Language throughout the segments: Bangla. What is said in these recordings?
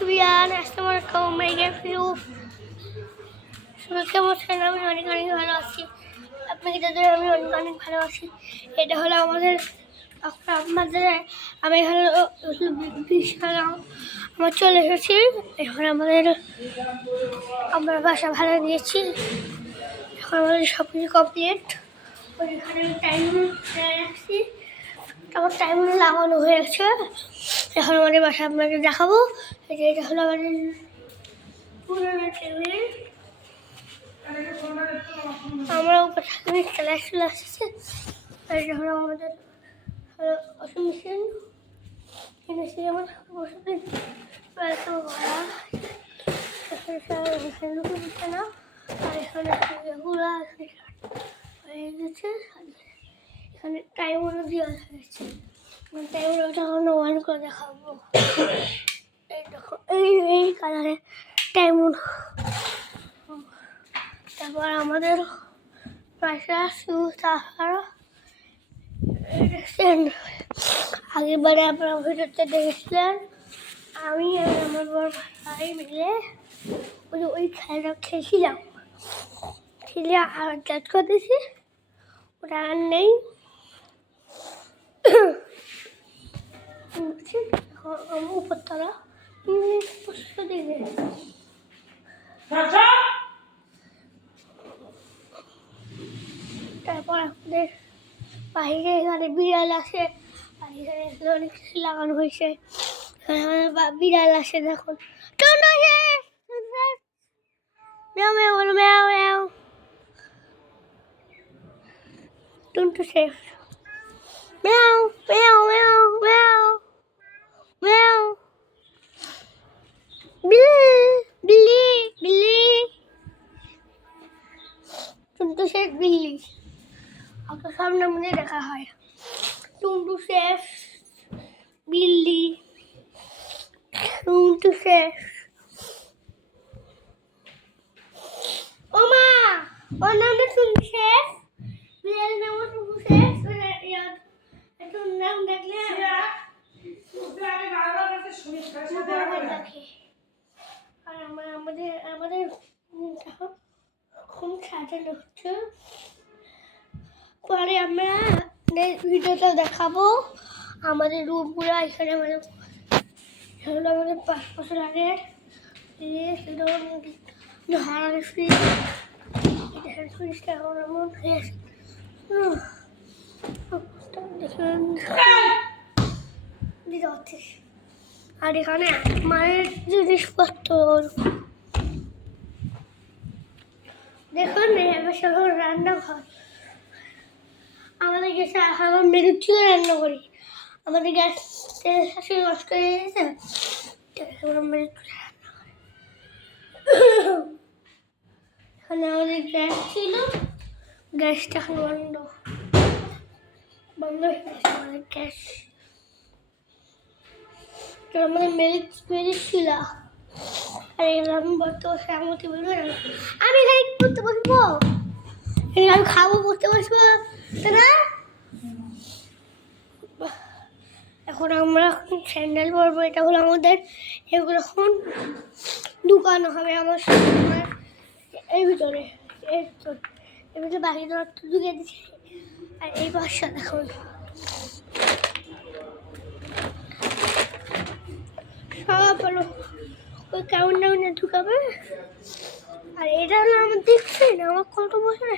everyone, Assalamualaikum, my nephew. সবাই কেমন আছেন? আমি অনেক ভালো আছি। আপনাকে যাদের আমি অনেক ভালো আছি। এটা হলো আমাদের আমি হলো বিশাল আমার চলে এসেছি। এখন আমরা বাসা ভাড়া নিয়েছি। এখন আমাদের সব কিছু কমপ্লিট। ওইখানে টাইম রাখছি, আমার টাইম লাগানো হয়ে গেছে। এখন আমাদের বাসা আপনাকে দেখাবো। এটা হলো আমাদের পুরোনো টেবিল। আমরা উপর থেকে চলে আসছে। এটা হলো আমাদের ওয়াশিং মেশিন। আমার বসে না। আর এখানে গুলা হয়ে গেছে। এখানে টাইমও দেওয়া হয়েছে। টাইমটা অন করে দেখাবো। এই দেখো, এই কালারে টাইম। তারপর আমাদের বাসা আগেরবারে আপনারা ভিডিওতে দেখেছিলেন আমি আর আমার বড় ভাই মিলে ওই খেলাটা খেয়েছিলাম। খেলে আর জাজ করতেছি, ওটা আর নেই। উপরতলা দেখবে। তারপর আমাদের বাইরে এখানে বিড়াল আসে, আর এখানে অনেক কিছু লাগানো হয়েছে। বিড়াল আসে, দেখুন ম্যাও ম্যাও বলো, ম্যাও ম্যাও। টুনটু শেফ ম্যাও ম্যাও ম্যাও ম্যাও ম্যাও। বিল্লি বিল্লি, টুনটু শেফ বিল্লি। আপনার সামনে মনে দেখা হয় টুনটু শেফ বিল্লি, টুনটু শেফ। ও মা, ওর নামটা টুনটু শেফ, বিড়াল নাম টুনটু শেফ। একটু নাম দেখলে আর আমাদের খুব সাজানো হচ্ছে। পরে আমরা ভিডিওটা দেখাবো আমাদের রুমগুলো। এখানে আমাদের 5 বছর আগে হারানো ফ্রিজ। ফ্রিজটা এখন এমন হয়ে আছে, আর এখানে মায়ের জিনিসপত্র দেখুন। রান্নাঘর আমাদের গ্যাসে আমার মেরুদ ছিল, রান্না করি। আমাদের গ্যাস নষ্ট হয়ে গেছে, এখানে আমাদের গ্যাস ছিল, গ্যাসটা এখন বন্ধ হয়ে গেছে। আমাদের গ্যাস আমাদের মেরিট ছিল। আর আমি বলতে বসে আমাকে বলবো আমি এখানে পড়তে বসবো, আমি খাবো, পড়তে বসবো না। এখন আমরা স্যান্ডেল পরবো। এটা হলো আমাদের, এগুলো এখন দোকানো হবে আমার এই ভিতরে। এর ভিতরে বাকি ঢুকে দিচ্ছে। আর এই বাসা দেখুন, সব হলো ওই কাউন্টাউনে ঢুকাবে। আর এটা হলো আমার, দেখছেন আমার কত বছরে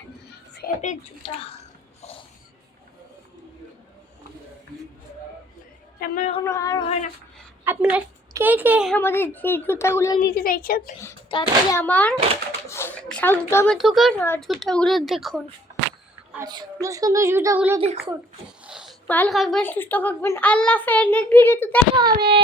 ফেভারিট জুতা। আমার এখনো আর হয় না। আপনারা কে কে আমাদের যে জুতাগুলো নিতে চাইছেন, তাড়াতাড়ি আমার সাউথগ্রামের দোকান আর জুতাগুলো দেখুন। আর সুন্দর সুন্দর জুতাগুলো দেখুন। ভালো থাকবেন, সুস্থ থাকবেন। আল্লাহ হাফেজ। নেক্সট ভিডিওতে দেখা হবে।